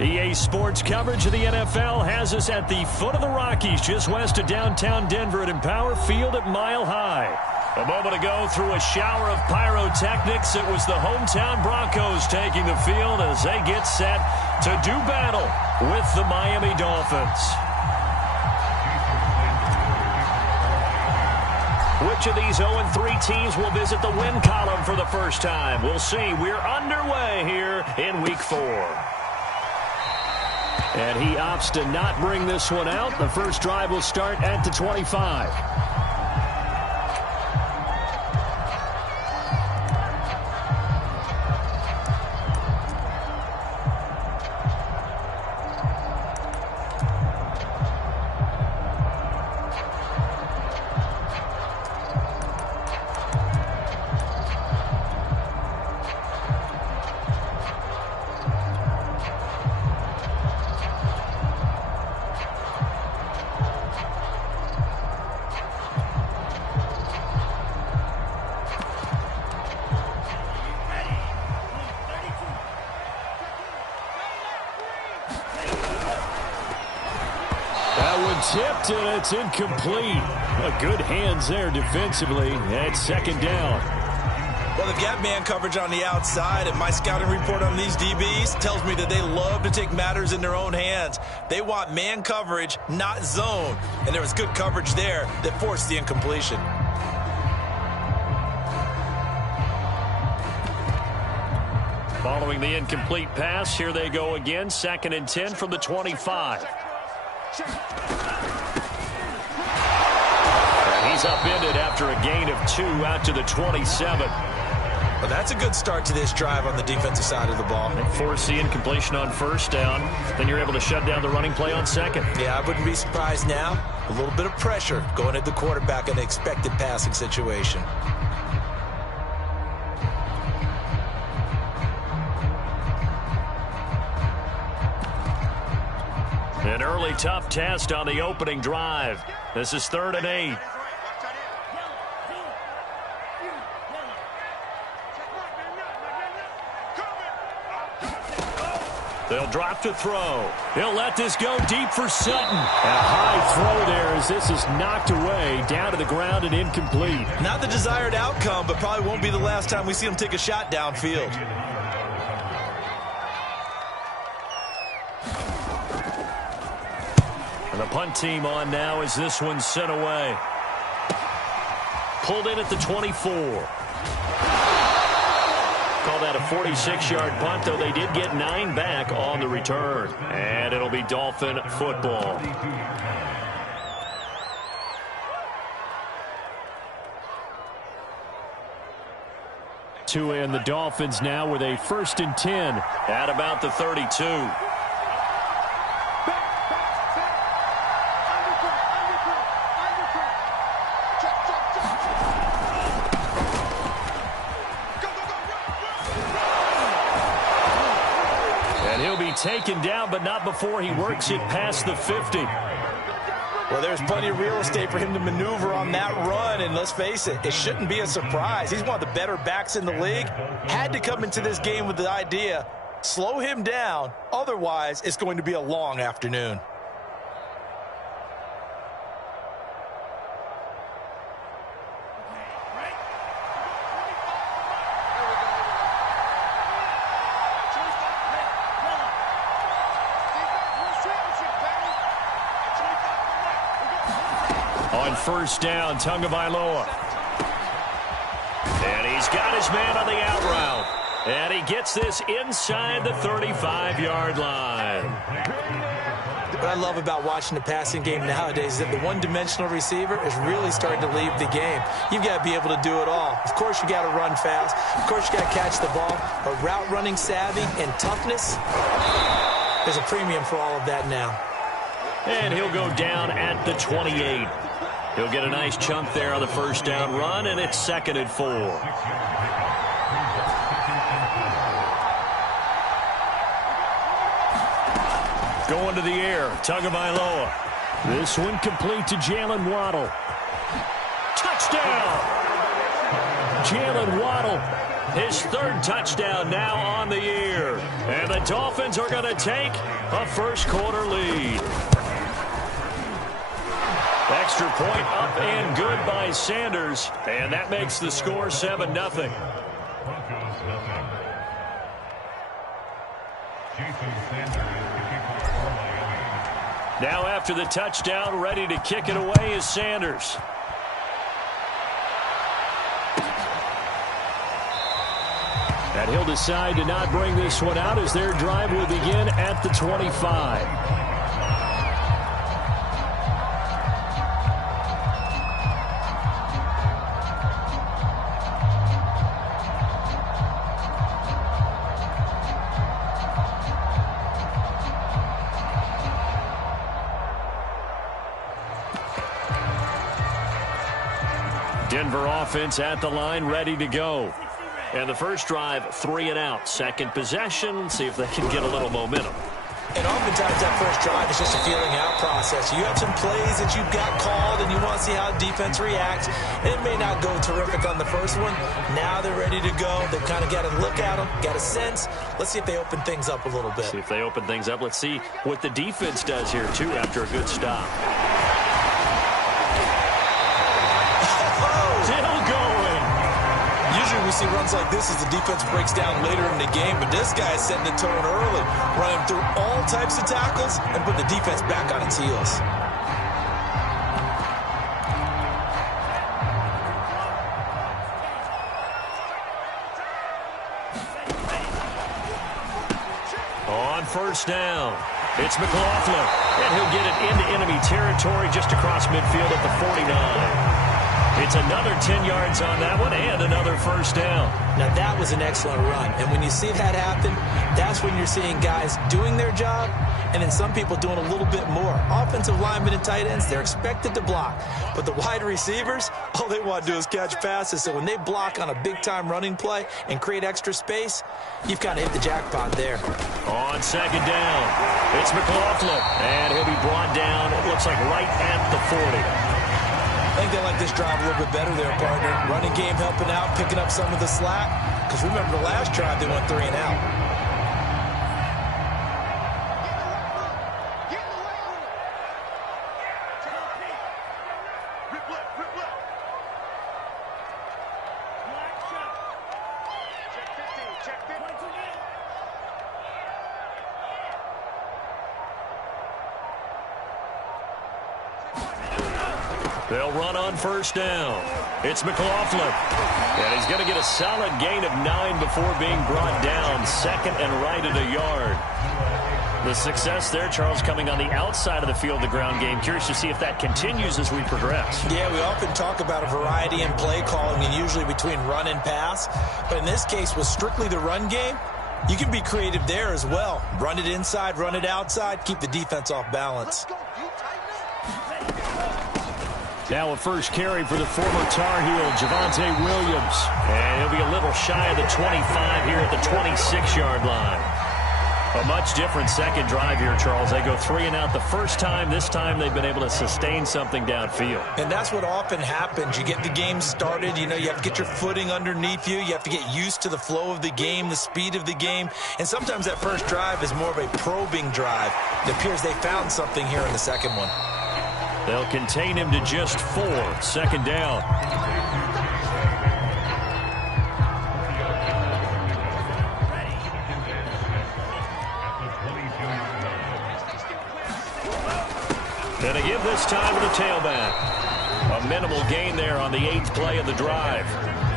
EA Sports coverage of the NFL has us at the foot of the Rockies, just west of downtown Denver at Empower Field at Mile High. A moment ago, through a shower of pyrotechnics, it was the hometown Broncos taking the field as they get set to do battle with the Miami Dolphins. Which of these 0-3 teams will visit the win column for the first time? We'll see. We're underway here in Week 4. And he opts to not bring this one out. The first drive will start at the 25. Tipped, and it's incomplete. Good hands there defensively at second down. Well, they've got man coverage on the outside, and my scouting report on these DBs tells me that they love to take matters in their own hands. They want man coverage, not zone. And there was good coverage there that forced the incompletion. Following the incomplete pass, here they go again. 2nd and 10 from the 25. And he's upended after a gain of 2 out to the 27. Well, that's a good start to this drive on the defensive side of the ball. Force the incompletion on first down. Then you're able to shut down the running play on second. Yeah, I wouldn't be surprised now. A little bit of pressure going at the quarterback in the expected passing situation. An early tough test on the opening drive. This is 3rd and 8. They'll drop to throw. He'll let this go deep for Sutton. A high throw there as this is knocked away, down to the ground and incomplete. Not the desired outcome, but probably won't be the last time we see him take a shot downfield. And the punt team on now as this one's sent away. Pulled in at the 24. Call that a 46-yard punt, though they did get 9 back on the return. And it'll be Dolphin football. And the Dolphins now with a 1st and 10 at about the 32. Taken down, but not before he works it past the 50. Well, there's plenty of real estate for him to maneuver on that run, and let's face it, it shouldn't be a surprise. He's one of the better backs in the league. Had to come into this game with the idea, slow him down, otherwise it's going to be a long afternoon. On first down, Tagovailoa. And he's got his man on the out route. And he gets this inside the 35-yard line. What I love about watching the passing game nowadays is that the one-dimensional receiver is really starting to leave the game. You've got to be able to do it all. Of course, you got to run fast. Of course, you got to catch the ball. But route running savvy and toughness, there's a premium for all of that now. And he'll go down at the 28. He'll get a nice chunk there on the first down run, and it's 2nd and 4. Going to the air, Tagovailoa. This one complete to Jalen Waddle. Touchdown! Jalen Waddle. His third touchdown now on the year. And the Dolphins are going to take a first-quarter lead. Extra point up and good by Sanders. And that makes the score 7-0. Now after the touchdown, ready to kick it away is Sanders. And he'll decide to not bring this one out as their drive will begin at the 25. Denver offense at the line, ready to go. And the first drive, 3 and out. Second possession, see if they can get a little momentum. And oftentimes that first drive is just a feeling out process. You have some plays that you've got called and you want to see how defense reacts. It may not go terrific on the first one. Now they're ready to go. They've kind of got to look at them, got a sense. Let's see if they open things up a little bit. See if they open things up. Let's see what the defense does here, too, after a good stop. Usually we see runs like this as the defense breaks down later in the game, but this guy is setting the tone early, running through all types of tackles and put the defense back on its heels. On first down, it's McLaughlin, and he'll get it into enemy territory just across midfield at the 49. It's another 10 yards on that one and another first down. Now, that was an excellent run. And when you see that happen, that's when you're seeing guys doing their job and then some people doing a little bit more. Offensive linemen and tight ends, they're expected to block. But the wide receivers, all they want to do is catch passes. So when they block on a big-time running play and create extra space, you've kind of hit the jackpot there. On second down, it's McLaughlin. And he'll be brought down, it looks like right at the 40. I think they like this drive a little bit better there, partner. Running game helping out, picking up some of the slack. Because remember the last drive, they went 3 and out. They'll run on first down. It's McLaughlin. And he's going to get a solid gain of 9 before being brought down. Second and right at a yard. The success there, Charles, coming on the outside of the field, the ground game. Curious to see if that continues as we progress. Yeah, we often talk about a variety in play calling and usually between run and pass. But in this case, with strictly the run game, you can be creative there as well. Run it inside, run it outside, keep the defense off balance. Now a first carry for the former Tar Heel, Javonte Williams. And he'll be a little shy of the 25 here at the 26-yard line. A much different second drive here, Charles. They go 3 and out the first time. This time they've been able to sustain something downfield. And that's what often happens. You get the game started. You know, you have to get your footing underneath you. You have to get used to the flow of the game, the speed of the game. And sometimes that first drive is more of a probing drive. It appears they found something here in the second one. They'll contain him to just 4. Second down. And a give this time to the tailback. A minimal gain there on the 8th play of the drive.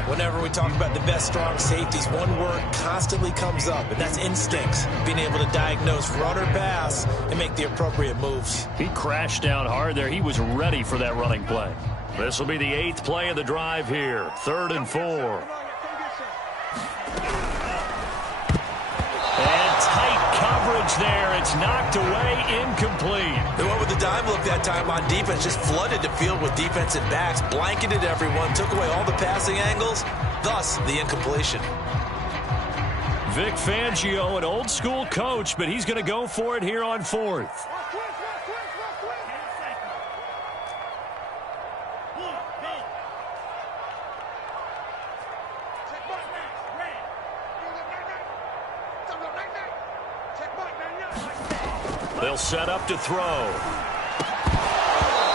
Whenever we talk about the best strong safeties, one word constantly comes up, and that's instincts. Being able to diagnose run or pass and make the appropriate moves. He crashed down hard there. He was ready for that running play. This will be the 8th play of the drive here. 3rd and 4. And tight coverage there. It's knocked away, incomplete. They went with the dime look that time on defense, just flooded the field with defensive backs, blanketed everyone, took away all the passing angles, thus the incompletion. Vic Fangio, an old-school coach, but he's going to go for it here on 4th. They'll set up to throw.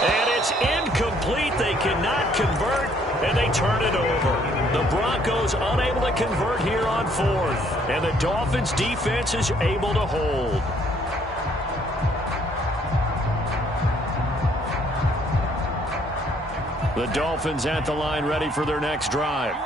And it's incomplete. They cannot convert, and they turn it over. The Broncos unable to convert here on fourth, and the Dolphins defense is able to hold. The Dolphins at the line ready for their next drive.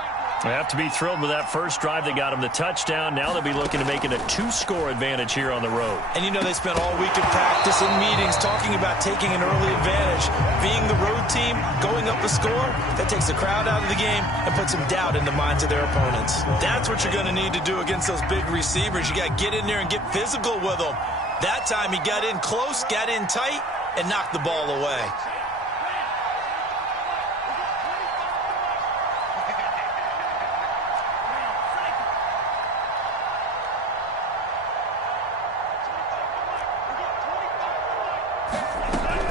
They have to be thrilled with that first drive. They got them the touchdown. Now they'll be looking to make it a 2-score advantage here on the road. And you know they spent all week in practice and meetings talking about taking an early advantage. Being the road team, going up a score, that takes the crowd out of the game and puts some doubt in the minds of their opponents. That's what you're going to need to do against those big receivers. You got to get in there and get physical with them. That time he got in close, got in tight, and knocked the ball away.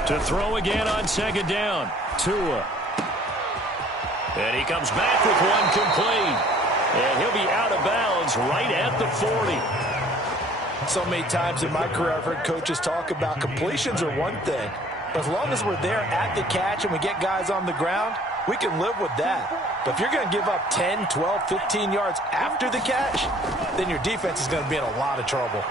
To throw again on second down. Tua. And he comes back with one complete. And he'll be out of bounds right at the 40. So many times in my career I've heard coaches talk about completions are one thing. But as long as we're there at the catch and we get guys on the ground, we can live with that. But if you're going to give up 10, 12, 15 yards after the catch, then your defense is going to be in a lot of trouble.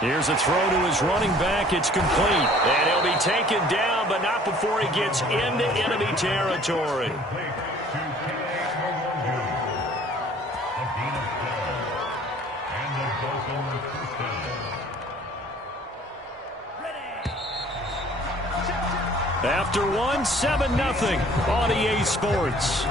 Here's a throw to his running back. It's complete. And he'll be taken down, but not before he gets into enemy territory. After one, 7-0 on EA Sports.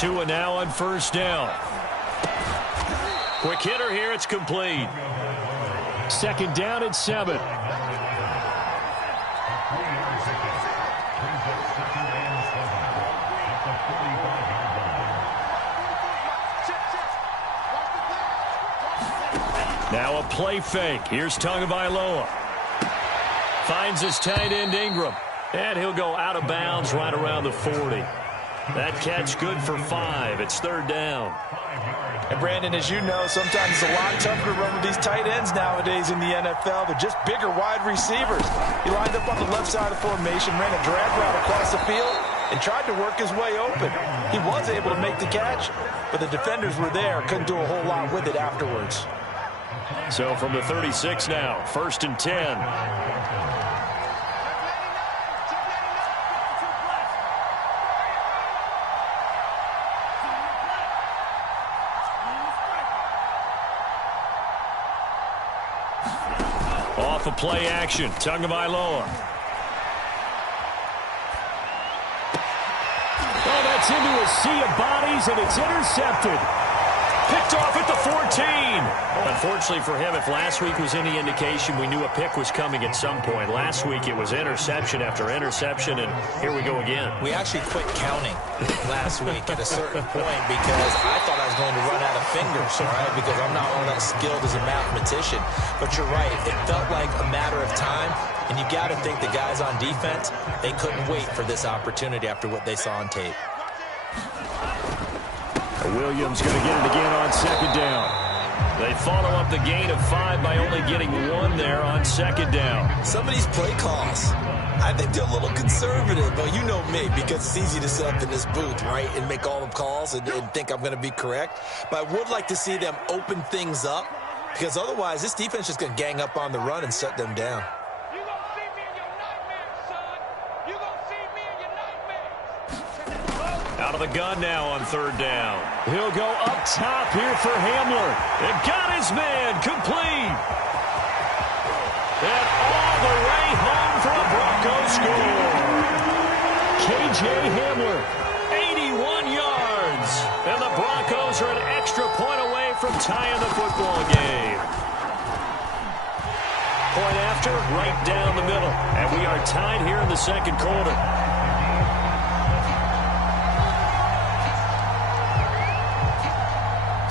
Tua now on first down. Quick hitter here. It's complete. Second down and 7. Now a play fake. Here's Tagovailoa. Finds his tight end Ingram. And he'll go out of bounds right around the 40. That catch good for 5. It's third down. And Brandon, as you know, sometimes it's a lot tougher to run with these tight ends nowadays in the NFL. They're just bigger wide receivers. He lined up on the left side of the formation, ran a drag route across the field, and tried to work his way open. He was able to make the catch, but the defenders were there, couldn't do a whole lot with it afterwards. So from the 36 now, 1st and 10. Off of play action, Tagovailoa. Oh, that's into a sea of bodies, and it's intercepted. Picked off at the 14. Unfortunately for him, if last week was any indication, we knew a pick was coming at some point. Last week it was interception after interception, and here we go again. We actually quit counting last week at a certain point because I thought I was going to run out of fingers, all right, because I'm not all that skilled as a mathematician. But you're right. It felt like a matter of time, and you got to think the guys on defense, they couldn't wait for this opportunity after what they saw on tape. Williams going to get it again on second down. They follow up the gain of 5 by only getting 1 there on second down. Some of these play calls, I think they're a little conservative, but you know me, because it's easy to sit up in this booth, right, and make all the calls and think I'm going to be correct. But I would like to see them open things up, because otherwise this defense is just going to gang up on the run and shut them down. Out of the gun now on third down. He'll go up top here for Hamler. And got his man complete. And all the way home for a Broncos score. K.J. Hamler, 81 yards. And the Broncos are an extra point away from tying the football game. Point after, right down the middle. And we are tied here in the second quarter.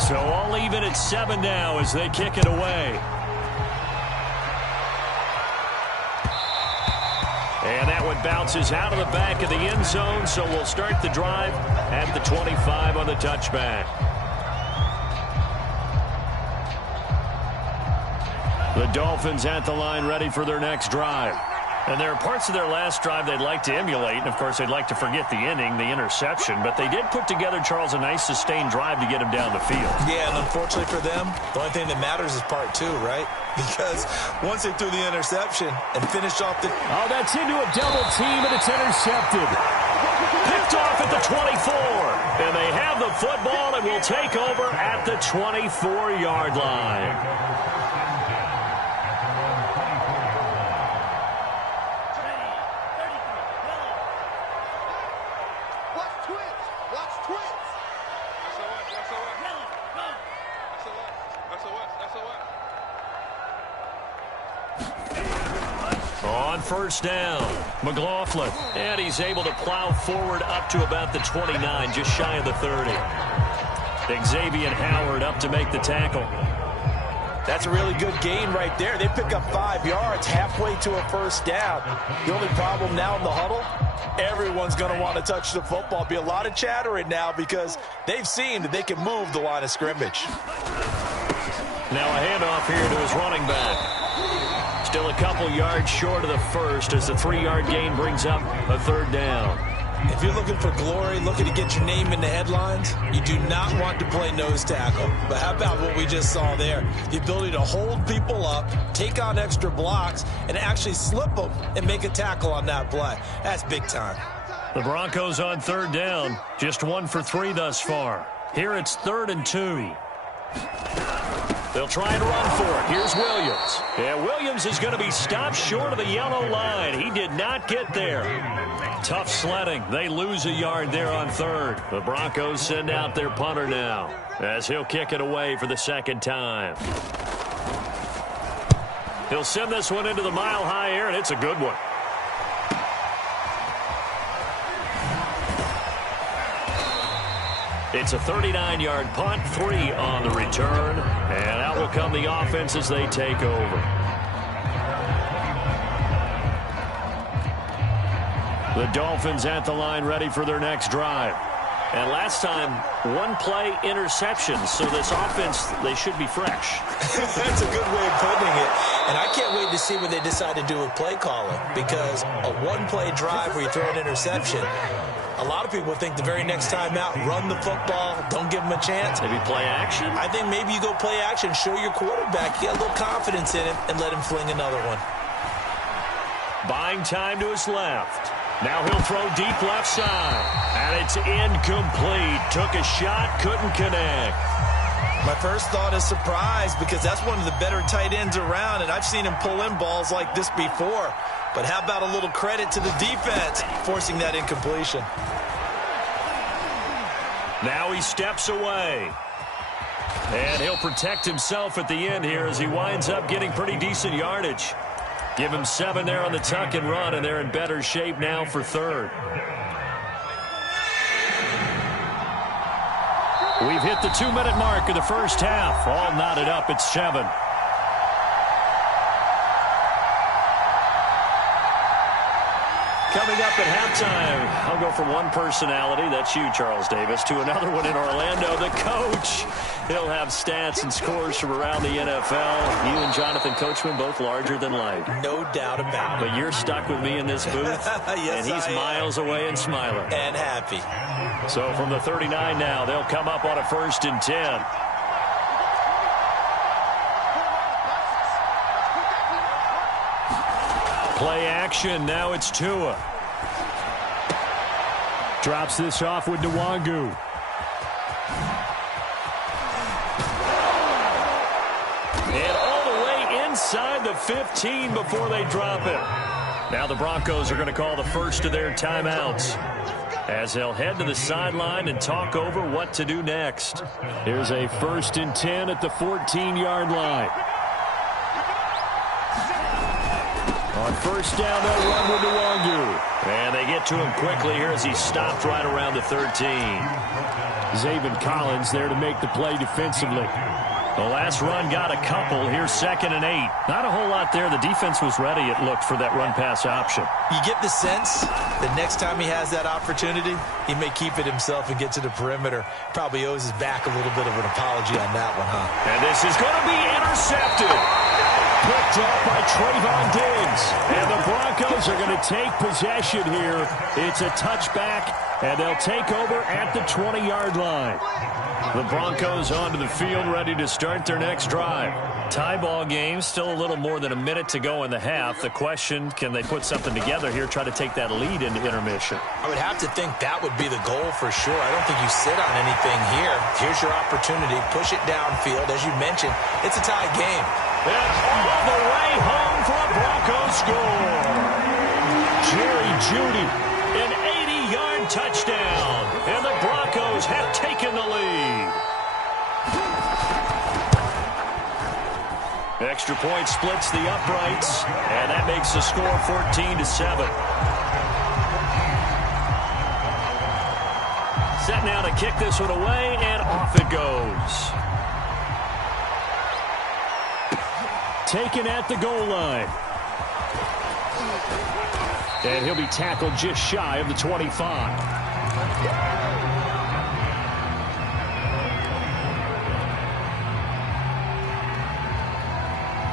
So all even at 7 now as they kick it away. And that one bounces out of the back of the end zone, so we'll start the drive at the 25 on the touchback. The Dolphins at the line ready for their next drive. And there are parts of their last drive they'd like to emulate. And, of course, they'd like to forget the inning, the interception. But they did put together, Charles, a nice sustained drive to get him down the field. Yeah, and unfortunately for them, the only thing that matters is part 2, right? Because once they threw the interception and finished off the... Oh, that's into a double team, and it's intercepted. Picked off at the 24. And they have the football and will take over at the 24-yard line. On first down, McLaughlin, and he's able to plow forward up to about the 29, just shy of the 30. Xavier Howard up to make the tackle. That's a really good gain right there. They pick up 5 yards halfway to a first down. The only problem now in the huddle, everyone's going to want to touch the football. Be a lot of chattering now because they've seen that they can move the line of scrimmage. Now a handoff here to his running back. Still a couple yards short of the first as the 3-yard gain brings up a third down. If you're looking for glory, looking to get your name in the headlines, you do not want to play nose tackle. But how about what we just saw there? The ability to hold people up, take on extra blocks, and actually slip them and make a tackle on that play. That's big time. The Broncos on third down, just 1 for 3 thus far. Here it's 3rd and 2. They'll try and run for it. Here's Williams. Yeah, Williams is going to be stopped short of the yellow line. He did not get there. Tough sledding. They lose a yard there on third. The Broncos send out their punter now as he'll kick it away for the second time. He'll send this one into the mile-high air, and it's a good one. It's a 39-yard punt, 3 on the return, and out will come the offense as they take over. The Dolphins at the line ready for their next drive. And last time, 1-play interception, so this offense, they should be fresh. That's a good way of putting it. And I can't wait to see what they decide to do with play calling, because a 1-play drive where you throw an interception, a lot of people think the very next time out, run the football, don't give them a chance. Maybe play action? I think maybe you go play action, show your quarterback, get a little confidence in him, and let him fling another one. Buying time to his left. Now he'll throw deep left side. And it's incomplete. Took a shot, couldn't connect. My first thought is surprise, because that's one of the better tight ends around, and I've seen him pull in balls like this before. But how about a little credit to the defense forcing that incompletion? Now he steps away. And he'll protect himself at the end here as he winds up getting pretty decent yardage. Give him 7 there on the tuck and run, and they're in better shape now for third. We've hit the 2-minute mark of the first half. All knotted up at 7. Coming up at halftime, I'll go from one personality, that's you, Charles Davis, to another one in Orlando, the coach. He'll have stats and scores from around the NFL. You and Jonathan Coachman, both larger than life. No doubt about it. But you're stuck with me in this booth, yes, and he's miles away and smiling. And happy. So from the 39 now, they'll come up on a 1st and 10. Play action. Now it's Tua. Drops this off with Nwangu. And all the way inside the 15 before they drop it. Now the Broncos are going to call the first of their timeouts as they'll head to the sideline and talk over what to do next. Here's a 1st and 10 at the 14-yard line. On first down, they'll run with Nwangu. And they get to him quickly here as he stopped right around the 13. Zaven Collins there to make the play defensively. The last run got a couple. Here's 2nd and 8. Not a whole lot there. The defense was ready, it looked, for that run-pass option. You get the sense that next time he has that opportunity, he may keep it himself and get to the perimeter. Probably owes his back a little bit of an apology on that one, huh? And this is going to be intercepted. Picked off by Trayvon Diggs. And the Broncos are going to take possession here. It's a touchback, and they'll take over at the 20-yard line. The Broncos onto the field, ready to start their next drive. Tie ball game, still a little more than a minute to go in the half. The question, can they put something together here, try to take that lead into intermission? I would have to think that would be the goal for sure. I don't think you sit on anything here. Here's your opportunity. Push it downfield. As you mentioned, it's a tie game. And all the way home for a Broncos score. Jerry Jeudy, an 80-yard touchdown. And the Broncos have taken the lead. Extra point splits the uprights, and that makes the score 14-7. Set now to kick this one away, and off it goes. Taken at the goal line. And he'll be tackled just shy of the 25.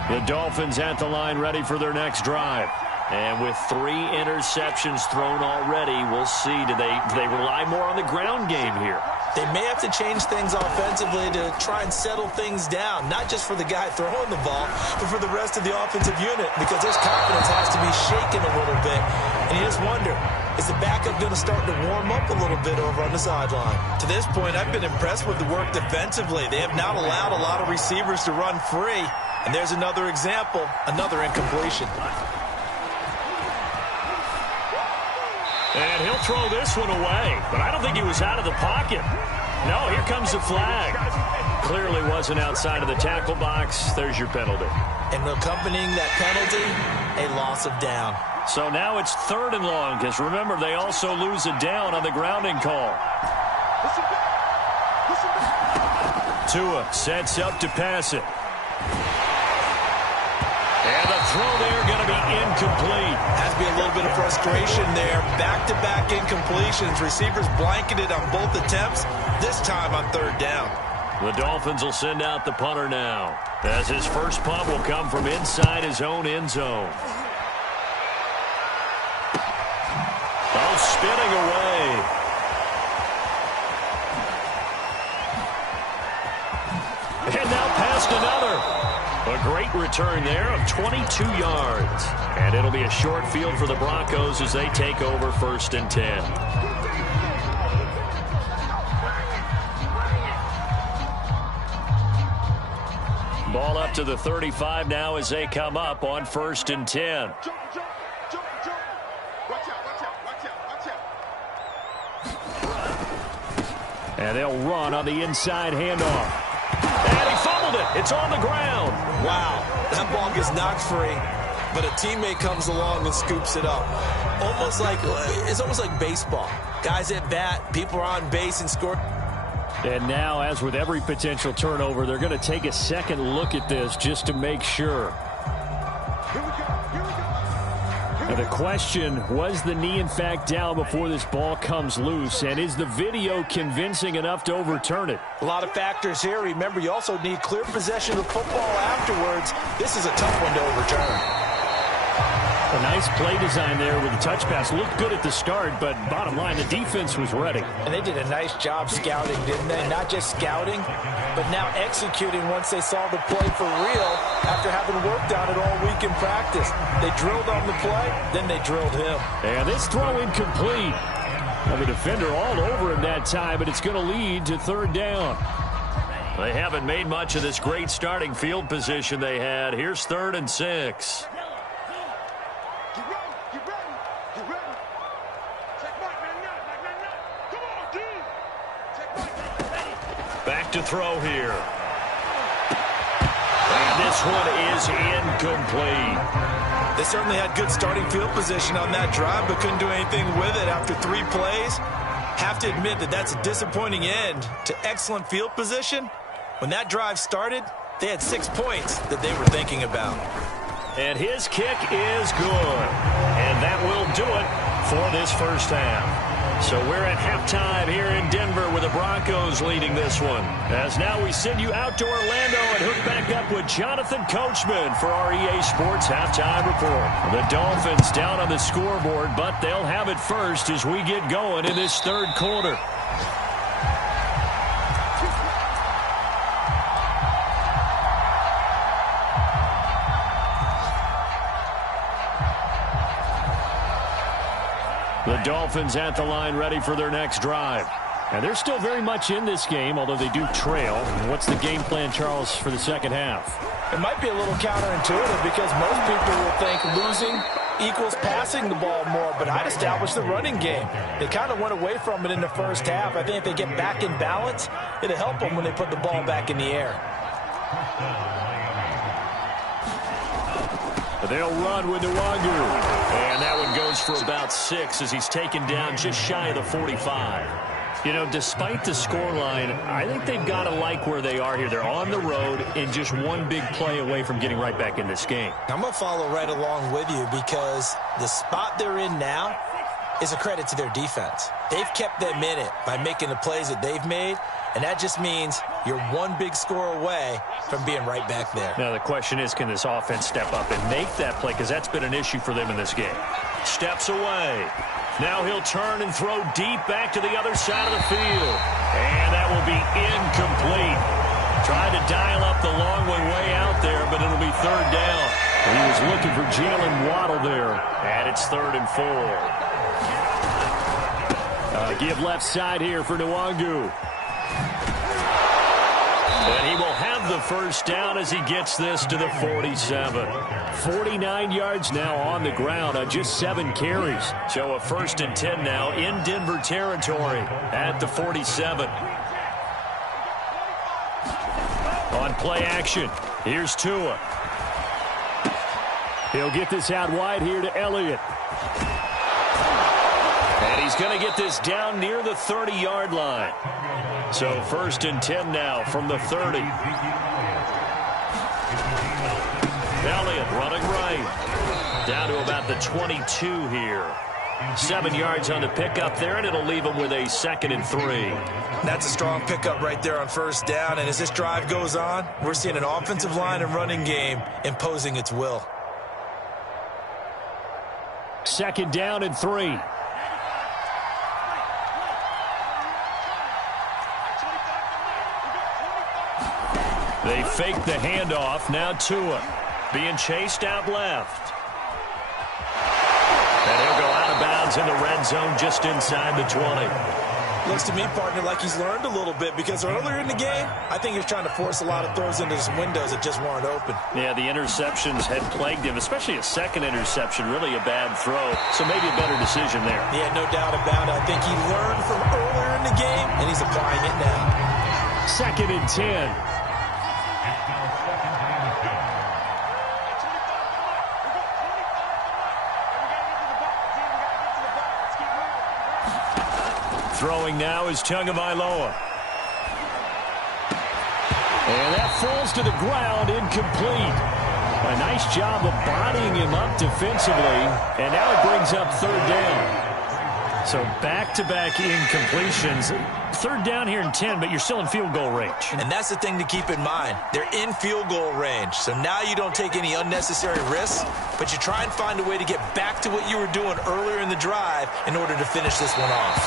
The Dolphins at the line, ready for their next drive. And with 3 interceptions thrown already, we'll see. Do they rely more on the ground game here? They may have to change things offensively to try and settle things down, not just for the guy throwing the ball, but for the rest of the offensive unit, because his confidence has to be shaken a little bit. And you just wonder, is the backup going to start to warm up a little bit over on the sideline? To this point, I've been impressed with the work defensively. They have not allowed a lot of receivers to run free. And there's another example, another incompletion. And he'll throw this one away, but I don't think he was out of the pocket. No, here comes the flag. Clearly wasn't outside of the tackle box. There's your penalty. And accompanying that penalty, a loss of down. So now it's 3rd and long, because remember, they also lose a down on the grounding call. Tua sets up to pass it. And the throw there going to be incomplete. Has to be a little bit of frustration there. Back-to-back incompletions. Receivers blanketed on both attempts, this time on 3rd down. The Dolphins will send out the punter now, as his first punt will come from inside his own end zone. Oh, spinning away. And now past another. A great return there of 22 yards. And it'll be a short field for the Broncos as they take over 1st and 10. Ball up to the 35 now as they come up on 1st and 10. And they'll run on the inside handoff. And he fumbled it. It's on the ground. Wow, that ball gets knocked free, but a teammate comes along and scoops it up. It's almost like baseball. Guys at bat, people are on base and score. And now, as with every potential turnover, they're going to take a second look at this just to make sure. And the question, was the knee in fact down before this ball comes loose? And is the video convincing enough to overturn it? A lot of factors here. Remember, you also need clear possession of football afterwards. This is a tough one to overturn. A nice play design there with the touch pass. Looked good at the start, but bottom line, the defense was ready. And they did a nice job scouting, didn't they? Not just scouting, but now executing once they saw the play for real after having worked on it all week in practice. They drilled on the play, then they drilled him. And this throw incomplete. Well, the defender all over him that time, but it's going to lead to 3rd down. They haven't made much of this great starting field position they had. Here's 3rd and 6. Back to throw here. And this one is incomplete. They certainly had good starting field position on that drive, but couldn't do anything with it after 3 plays. Have to admit that that's a disappointing end to excellent field position. When that drive started, they had 6 points that they were thinking about. And his kick is good. And that will do it for this first half. So we're at halftime here in Denver with the Broncos leading this one. As now we send you out to Orlando and hook back up with Jonathan Coachman for our EA Sports Halftime Report. The Dolphins down on the scoreboard, but they'll have it first as we get going in this third quarter. The Dolphins at the line ready for their next drive. And they're still very much in this game, although they do trail. What's the game plan, Charles, for the second half? It might be a little counterintuitive because most people will think losing equals passing the ball more, but I'd establish the running game. They kind of went away from it in the first half. I think if they get back in balance, it'll help them when they put the ball back in the air. They'll run with Nwangu. And that one goes for about 6 as he's taken down just shy of the 45. You know, despite the scoreline, I think they've got to like where they are here. They're on the road and just one big play away from getting right back in this game. I'm going to follow right along with you because the spot they're in now is a credit to their defense. They've kept them in it by making the plays that they've made, and that just means you're one big score away from being right back there. Now the question is, can this offense step up and make that play? Because that's been an issue for them in this game. Steps away. Now he'll turn and throw deep back to the other side of the field. And that will be incomplete. Tried to dial up the long one way out there, but it'll be third down. He was looking for Jalen Waddle there. And it's 3rd and 4. Give left side here for Nwangu. And he will have the first down as he gets this to the 47. 49 yards now on the ground on just 7 carries. So a 1st and 10 now in Denver territory at the 47. On play action, here's Tua. He'll get this out wide here to Elliott. And he's going to get this down near the 30-yard line. So 1st and 10 now from the 30. Elliott running right. Down to about the 22 here. 7 yards on the pickup there, and it'll leave him with a 2nd and 3. That's a strong pickup right there on 1st down. And as this drive goes on, we're seeing an offensive line and running game imposing its will. 2nd down and 3. They fake the handoff. Now Tua being chased out left. And he'll go out of bounds in the red zone just inside the 20. Looks to me, partner, like he's learned a little bit because earlier in the game, I think he was trying to force a lot of throws into some windows that just weren't open. Yeah, the interceptions had plagued him, especially a 2nd interception, really a bad throw. So maybe a better decision there. Yeah, no doubt about it. I think he learned from earlier in the game, and he's applying it now. 2nd and 10. Throwing now is Tagovailoa. And that falls to the ground, incomplete. A nice job of bodying him up defensively. And now it brings up 3rd down. So back-to-back incompletions. 3rd down here and 10, but you're still in field goal range. And that's the thing to keep in mind. They're in field goal range. So now you don't take any unnecessary risks, but you try and find a way to get back to what you were doing earlier in the drive in order to finish this one off.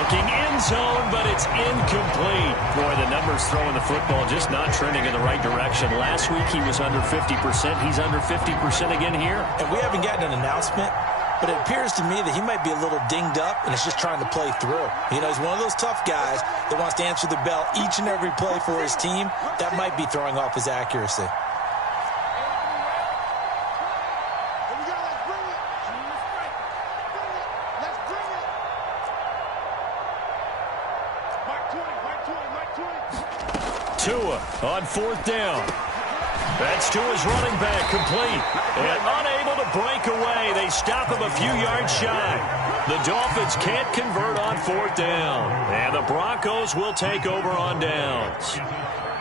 Looking end zone, but it's incomplete. Boy, the numbers throwing the football just not trending in the right direction. Last week he was under 50%. He's under 50% again here. And we haven't gotten an announcement, but it appears to me that he might be a little dinged up and is just trying to play through. You know, he's one of those tough guys that wants to answer the bell each and every play for his team. That might be throwing off his accuracy. Tua on 4th down. That's to his running back, complete. And unable to break away. They stop him a few yards shy. The Dolphins can't convert on 4th down. And the Broncos will take over on downs.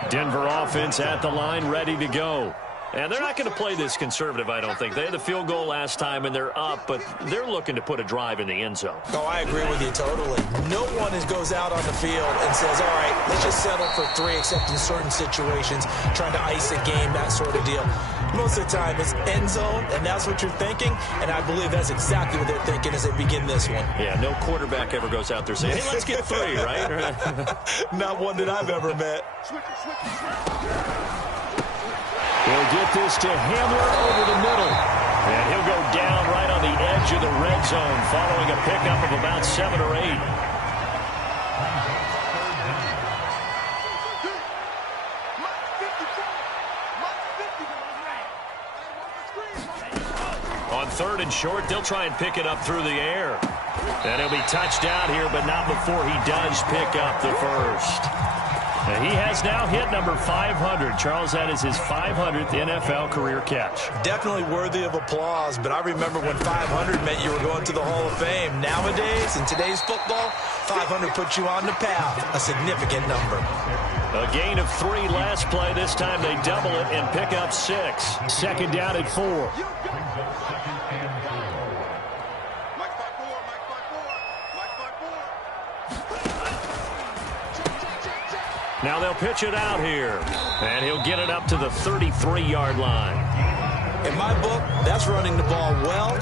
Denver offense at the line, ready to go. And they're not going to play this conservative, I don't think. They had the field goal last time, and they're up, but they're looking to put a drive in the end zone. Oh, I agree with you totally. No one goes out on the field and says, all right, let's just settle for 3, except in certain situations, trying to ice a game, that sort of deal. Most of the time, it's end zone, and that's what you're thinking, and I believe that's exactly what they're thinking as they begin this one. Yeah, no quarterback ever goes out there saying, hey, let's get 3, right? Not one that I've ever met. He'll get this to Hamler over the middle. And he'll go down right on the edge of the red zone following a pickup of about 7 or 8. On 3rd and short, they'll try and pick it up through the air. And he'll be touched down here, but not before he does pick up the first. And he has now hit number 500. Charles, that is his 500th NFL career catch. Definitely worthy of applause, but I remember when 500 meant you were going to the Hall of Fame. Nowadays, in today's football, 500 puts you on the path, a significant number. A gain of 3 last play. This time they double it and pick up 6. 2nd down at 4. Now they'll pitch it out here, and he'll get it up to the 33-yard line. In my book, that's running the ball well,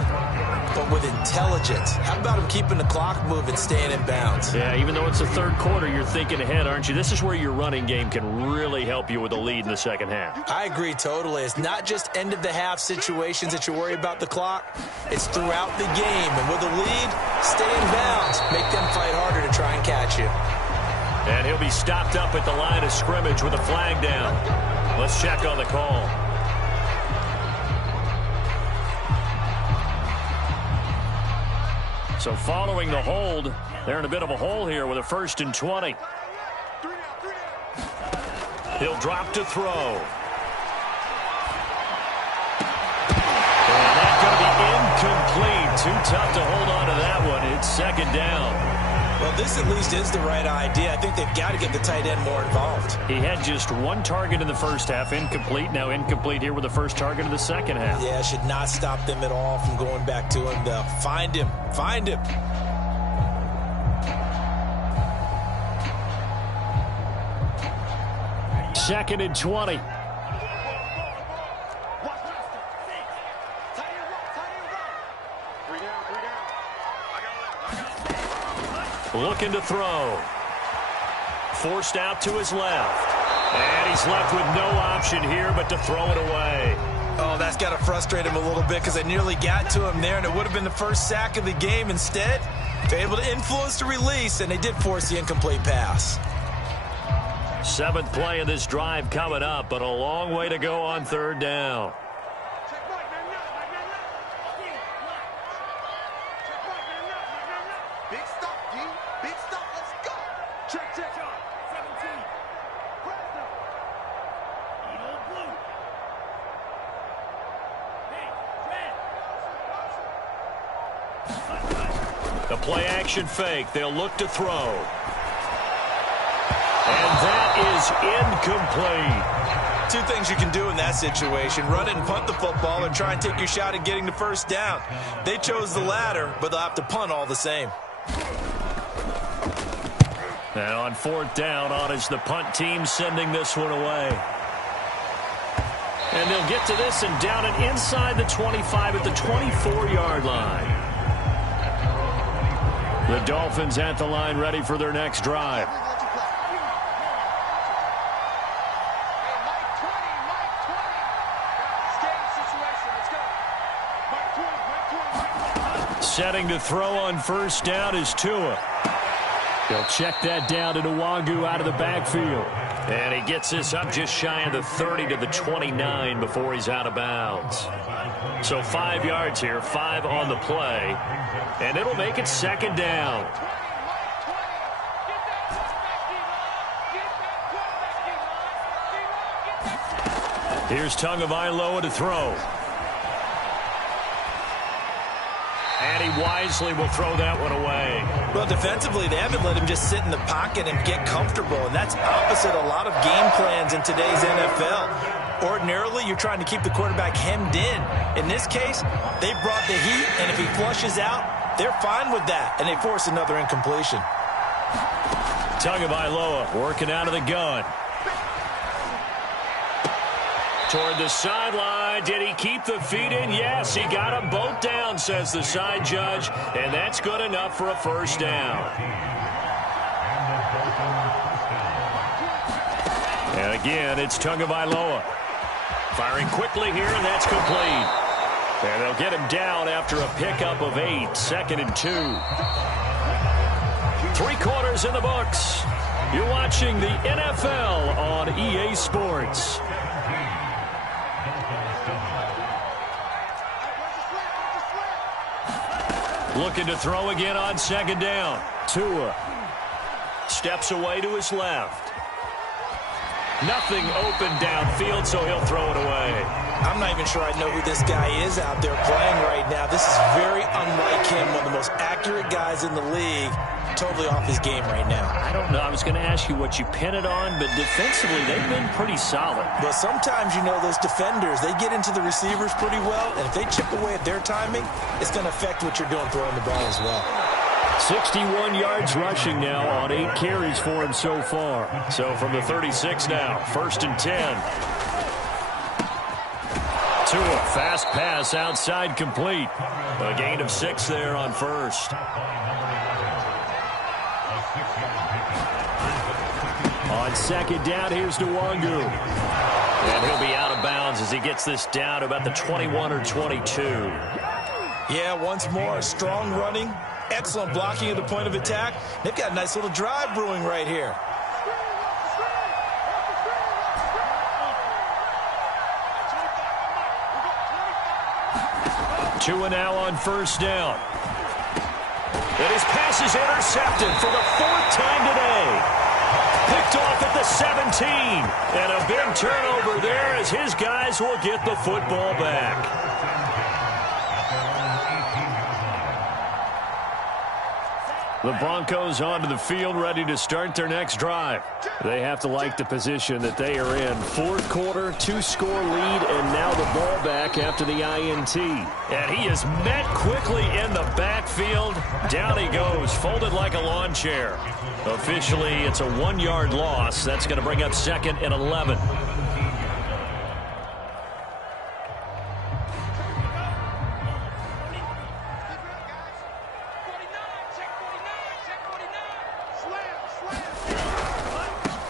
but with intelligence. How about him keeping the clock moving, staying in bounds? Yeah, even though it's the 3rd quarter, you're thinking ahead, aren't you? This is where your running game can really help you with a lead in the 2nd half. I agree totally. It's not just end-of-the-half situations that you worry about the clock. It's throughout the game. And with a lead, stay in bounds. Make them fight harder to try and catch you. And he'll be stopped up at the line of scrimmage with a flag down. Let's check on the call. So following the hold, they're in a bit of a hole here with a 1st and 20. He'll drop to throw. And that's going to be incomplete. Too tough to hold on to that one. It's 2nd down. Well, this at least is the right idea. I think they've got to get the tight end more involved. He had just 1 target in the 1st half, incomplete. Now incomplete here with the 1st target of the 2nd half. Yeah, should not stop them at all from going back to him. They'll find him. Find him. Second and 20. Looking to throw. Forced out to his left. And he's left with no option here but to throw it away. Oh, that's got to frustrate him a little bit because they nearly got to him there, and it would have been the first sack of the game. Instead, they're able to influence the release, and they did force the incomplete pass. 7th play of this drive coming up, but a long way to go on 3rd down. The play-action fake. They'll look to throw. And that is incomplete. 2 things you can do in that situation. Run it and punt the football or try and take your shot at getting the 1st down. They chose the latter, but they'll have to punt all the same. And on 4th down, on is the punt team sending this one away. And they'll get to this and down it inside the 25 at the 24-yard line. The Dolphins at the line ready for their next drive. Setting to throw on 1st down is Tua. He'll check that down to Nwangu out of the backfield. And he gets this up just shy of the 30 to the 29 before he's out of bounds. So 5 yards here, 5 on the play. And it'll make it 2nd down. Here's Tagovailoa to throw. And he wisely will throw that one away. Well, defensively, they haven't let him just sit in the pocket and get comfortable, and that's opposite a lot of game plans in today's NFL. Ordinarily, you're trying to keep the quarterback hemmed in. In this case, they brought the heat, and if he flushes out, they're fine with that, and they force another incompletion. Tagovailoa working out of the gun. Toward the sideline. Did he keep the feet in? Yes, he got them both down, says the side judge, and that's good enough for a first down. And again, it's Tagovailoa. Firing quickly here, and that's complete. And they'll get him down after a pickup of 8, 2nd and 2. 3 quarters in the books. You're watching the NFL on EA Sports. Looking to throw again on 2nd down. Tua steps away to his left. Nothing open downfield, so he'll throw it away. I'm not even sure I know who this guy is out there playing right now. This is very unlike him, one of the most accurate guys in the league. Totally off his game right now. I don't know. I was going to ask you what you pin it on, but defensively, they've been pretty solid. Well, sometimes, you know, those defenders, they get into the receivers pretty well, and if they chip away at their timing, it's going to affect what you're doing throwing the ball as well. 61 yards rushing now on 8 carries for him so far. So from the 36 now, 1st and 10. Tua, fast pass outside complete. A gain of 6 there on 1st. On 2nd down, here's Nwangu. And he'll be out of bounds as he gets this down to about the 21 or 22. Yeah, once more, strong running, excellent blocking at the point of attack. They've got a nice little drive brewing right here. Tua now on 1st down. And his pass is intercepted for the 4th time today. Picked off at the 17. And a big turnover there as his guys will get the football back. The Broncos onto the field, ready to start their next drive. They have to like the position that they are in. 4th quarter, 2-score lead, and now the ball back after the INT. And he is met quickly in the backfield. Down he goes, folded like a lawn chair. Officially, it's a 1-yard loss. That's going to bring up 2nd and 11.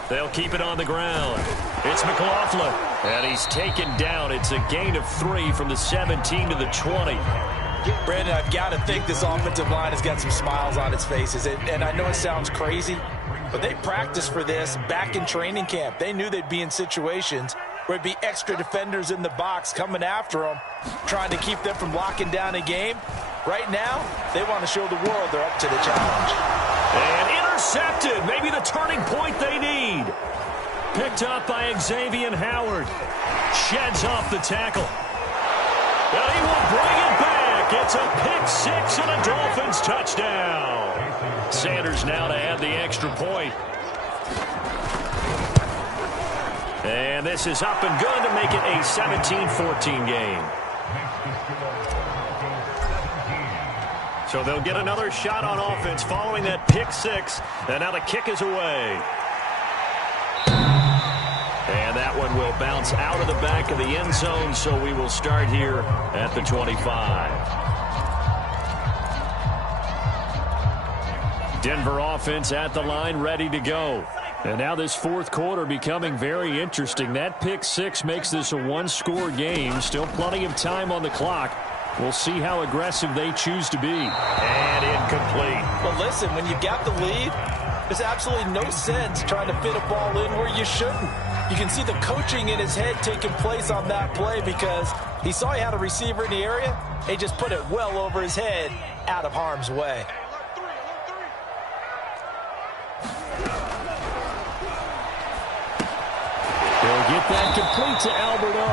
They'll keep it on the ground. It's McLaughlin. And he's taken down. It's a gain of 3 from the 17 to the 20. Brandon, I've got to think this offensive line has got some smiles on its faces. And I know it sounds crazy, but they practiced for this back in training camp. They knew they'd be in situations where it'd be extra defenders in the box coming after them, trying to keep them from locking down a game. Right now, they want to show the world they're up to the challenge. And intercepted. Maybe the turning point they need. Picked up by Xavier Howard. Sheds off the tackle. And he will bring it back. It's a pick 6 and a Dolphins touchdown. Sanders now to add the extra point. And this is up and good to make it a 17-14 game. So they'll get another shot on offense following that pick 6. And now the kick is away. And that one will bounce out of the back of the end zone, so we will start here at the 25. Denver offense at the line, ready to go. And now this 4th quarter becoming very interesting. That pick 6 makes this a 1-score game. Still plenty of time on the clock. We'll see how aggressive they choose to be. And incomplete. Well, listen, when you've got the lead, there's absolutely no sense trying to fit a ball in where you shouldn't. You can see the coaching in his head taking place on that play because he saw he had a receiver in the area. He just put it well over his head out of harm's way. They'll get with that, complete to Alberto.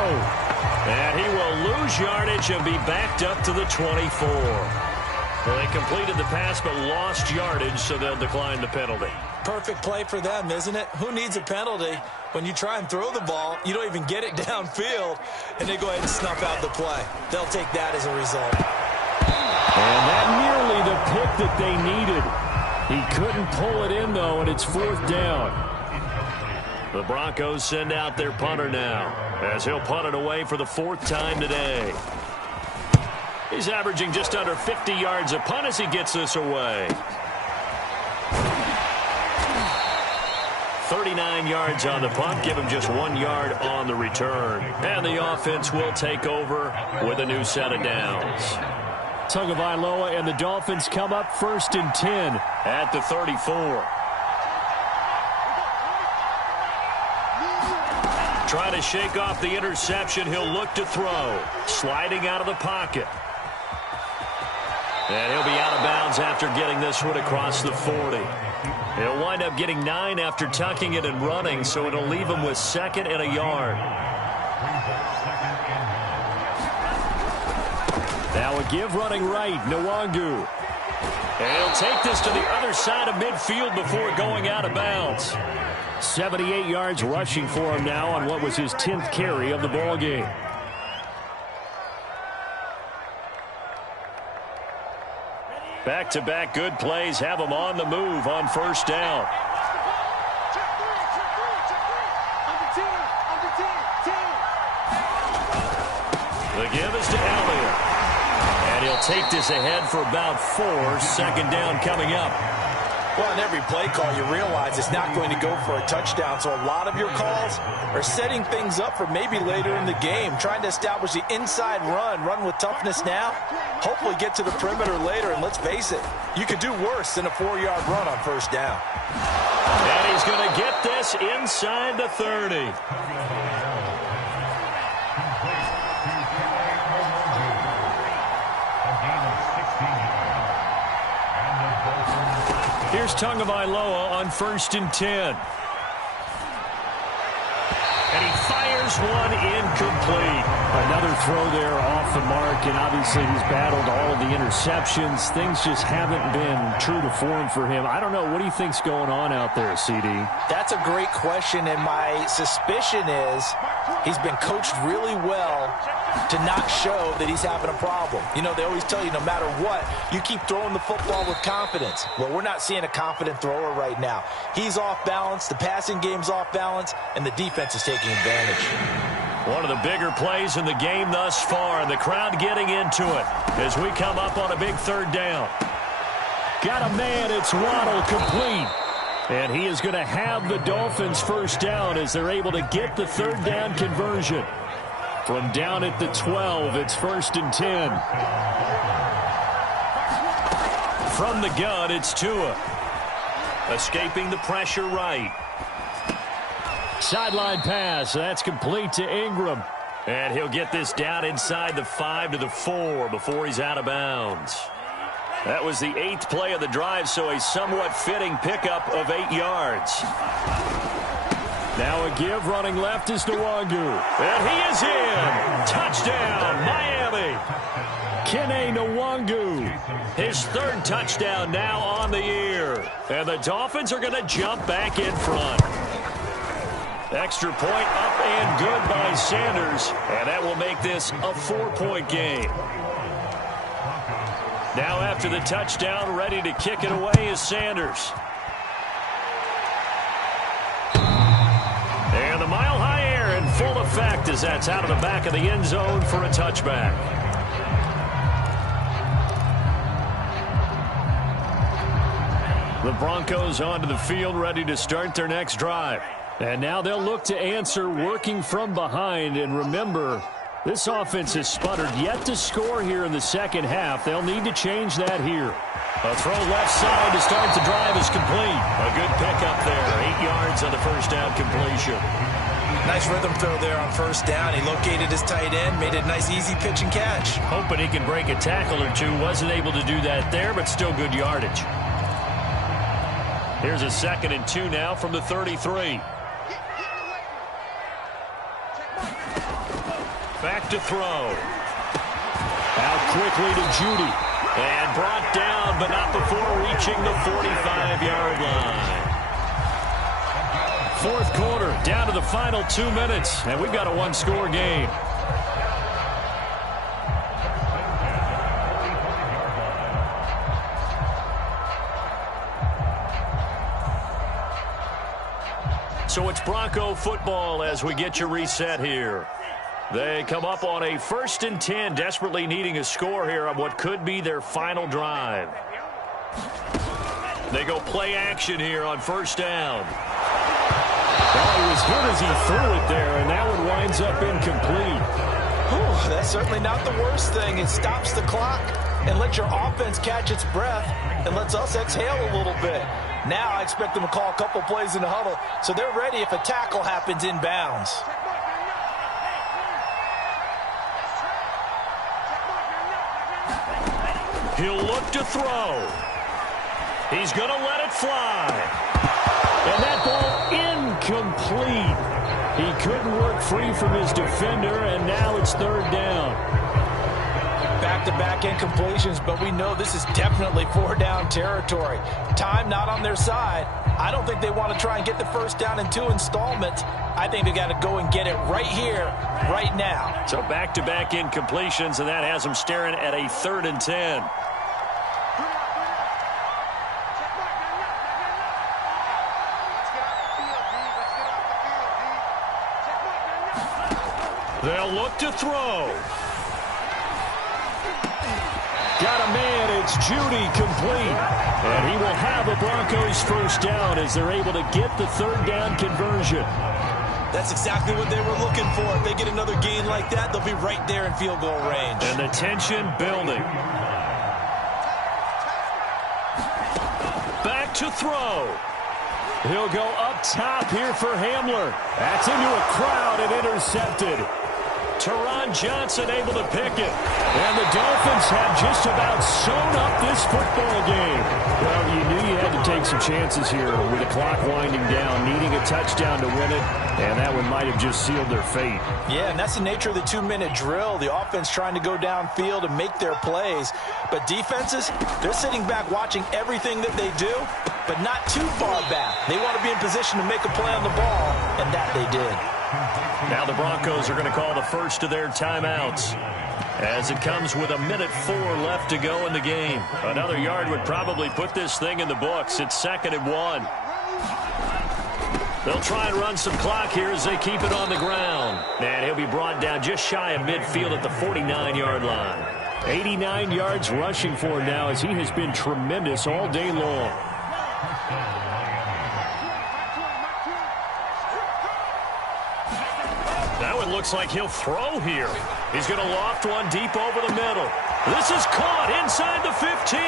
And he will lose yardage and be backed up to the 24. Well, they completed the pass but lost yardage, so they'll decline the penalty. Perfect play for them, isn't it? Who needs a penalty? When you try and throw the ball, you don't even get it downfield, and they go ahead and snuff out the play. They'll take that as a result. And that nearly the pick that they needed. He couldn't pull it in, though, and it's 4th down. The Broncos send out their punter now, as he'll punt it away for the 4th time today. He's averaging just under 50 yards a punt as he gets this away. 39 yards on the punt, give him just 1 yard on the return. And the offense will take over with a new set of downs. Tagovailoa and the Dolphins come up 1st and 10 at the 34. Trying to shake off the interception, he'll look to throw. Sliding out of the pocket. And he'll be out of bounds after getting this one across the 40. He'll wind up getting 9 after tucking it and running, so it'll leave him with 2nd and a yard. Now a give running right, Nwangu. And he'll take this to the other side of midfield before going out of bounds. 78 yards rushing for him now on what was his 10th carry of the ball game. Back-to-back good plays have him on the move on 1st down. The give is to Elliott. And he'll take this ahead for about 4. 2nd down coming up. Well, in every play call, you realize it's not going to go for a touchdown. So a lot of your calls are setting things up for maybe later in the game, trying to establish the inside run with toughness now, hopefully get to the perimeter later. And let's face it, you could do worse than a 4-yard run on 1st down. And he's going to get this inside the 30. Here's Tagovailoa on 1st and 10. And he fires one incomplete. Another throw there off the mark, and obviously he's battled all of the interceptions. Things just haven't been true to form for him. I don't know. What do you think's going on out there, CD? That's a great question, and my suspicion is he's been coached really well to not show that he's having a problem. You know, they always tell you no matter what, you keep throwing the football with confidence. Well, we're not seeing a confident thrower right now. He's off balance, the passing game's off balance, and the defense is taking advantage. One of the bigger plays in the game thus far, and the crowd getting into it as we come up on a big 3rd down. Got a man, it's Waddle, complete. And he is going to have the Dolphins 1st down as they're able to get the 3rd down conversion. From down at the 12, it's 1st and 10. From the gun, it's Tua. Escaping the pressure right. Sideline pass, that's complete to Ingram. And he'll get this down inside the 5 to the 4 before he's out of bounds. That was the 8th play of the drive, so a somewhat fitting pickup of 8 yards. Now a give running left is Nwangu. And he is in. Touchdown, Miami. Kene Nwangu. His 3rd touchdown now on the year. And the Dolphins are going to jump back in front. Extra point up and good by Sanders. And that will make this a 4-point game. Now after the touchdown, ready to kick it away is Sanders. And the mile-high air in full effect as that's out of the back of the end zone for a touchback. The Broncos onto the field ready to start their next drive. And now they'll look to answer working from behind. And remember, this offense has sputtered yet to score here in the 2nd half. They'll need to change that here. A throw left side to start the drive is complete. A good pickup there. 8 yards on the 1st down completion. Nice rhythm throw there on 1st down. He located his tight end, made it a nice easy pitch and catch. Hoping he can break a tackle or two. Wasn't able to do that there, but still good yardage. Here's a 2nd and 2 now from the 33. Back to throw. Out quickly to Judy. And brought down, but not before reaching the 45-yard line. Fourth quarter, down to the final 2 minutes, and we've got a one-score game. So it's Bronco football as we get you reset here. They come up on a 1st and 10, desperately needing a score here on what could be their final drive. They go play action here on 1st down. Well, he was hit as he threw it there, and that one winds up incomplete. Whew, that's certainly not the worst thing. It stops the clock and lets your offense catch its breath and lets us exhale a little bit. Now I expect them to call a couple plays in the huddle, so they're ready if a tackle happens inbounds. He'll look to throw. He's going to let it fly. And that ball incomplete. He couldn't work free from his defender, and now it's 3rd down. Back-to-back incompletions, but we know this is definitely 4-down territory. Time not on their side. I don't think they want to try and get the 1st down in 2 installments. I think they got to go and get it right here, right now. So back-to-back incompletions, and that has them staring at a 3rd and 10. They'll look to throw. Got a man, it's Judy, complete. And he will have a Broncos 1st down as they're able to get the 3rd down conversion. That's exactly what they were looking for. If they get another gain like that, they'll be right there in field goal range. And the tension building. Back to throw. He'll go up top here for Hamler. That's into a crowd and intercepted. Teron Johnson able to pick it. And the Dolphins have just about sewn up this football game. Well, you knew you had to take some chances here with the clock winding down, needing a touchdown to win it, and that one might have just sealed their fate. Yeah, and that's the nature of the 2-minute drill. The offense trying to go downfield and make their plays. But defenses, they're sitting back watching everything that they do, but not too far back. They want to be in position to make a play on the ball, and that they did. Now the Broncos are going to call the first of their timeouts as it comes with 1:04 left to go in the game. Another yard would probably put this thing in the books. It's 2nd and 1. They'll try and run some clock here as they keep it on the ground. And he'll be brought down just shy of midfield at the 49-yard line. 89 yards rushing for him now as he has been tremendous all day long. That one looks like he'll throw here. He's going to loft one deep over the middle. This is caught inside the 15.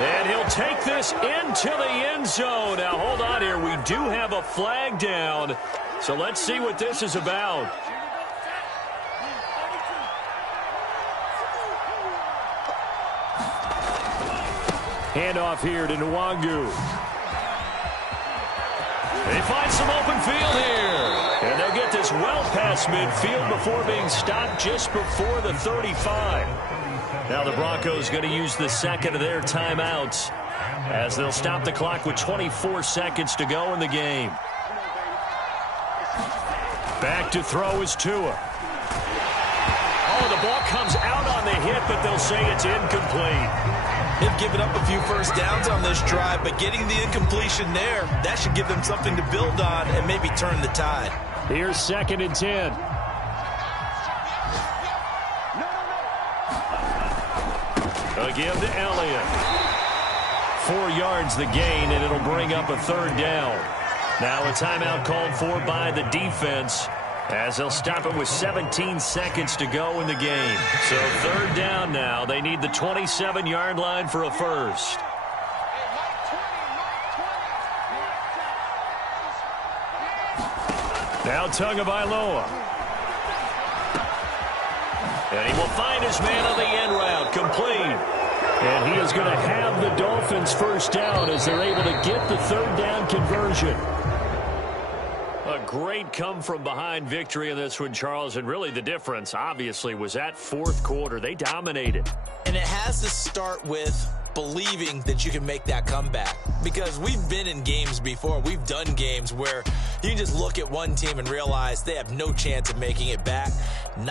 And he'll take this into the end zone. Now, hold on here. We do have a flag down. So let's see what this is about. Handoff here to Nwangu. They find some open field here. And they'll get this well past midfield before being stopped just before the 35. Now the Broncos going to use the second of their timeouts as they'll stop the clock with 24 seconds to go in the game. Back to throw is Tua. Oh, the ball comes out on the hit, but they'll say it's incomplete. They've given up a few first downs on this drive, but getting the incompletion there, that should give them something to build on and maybe turn the tide. Here's 2nd and 10. A give to Elliott. 4 yards the gain, and it'll bring up a 3rd down. Now a timeout called for by the defense as they'll stop it with 17 seconds to go in the game. So 3rd down now. They need the 27-yard line for a first. Now Tagovailoa. And he will find his man on the end route, complete. And he is going to have the Dolphins 1st down as they're able to get the 3rd down conversion. A great come-from-behind victory in this one, Charles, and really the difference, obviously, was that fourth quarter. They dominated. And it has to start with believing that you can make that comeback. Because we've been in games before. We've done games where you can just look at one team and realize they have no chance of making it back.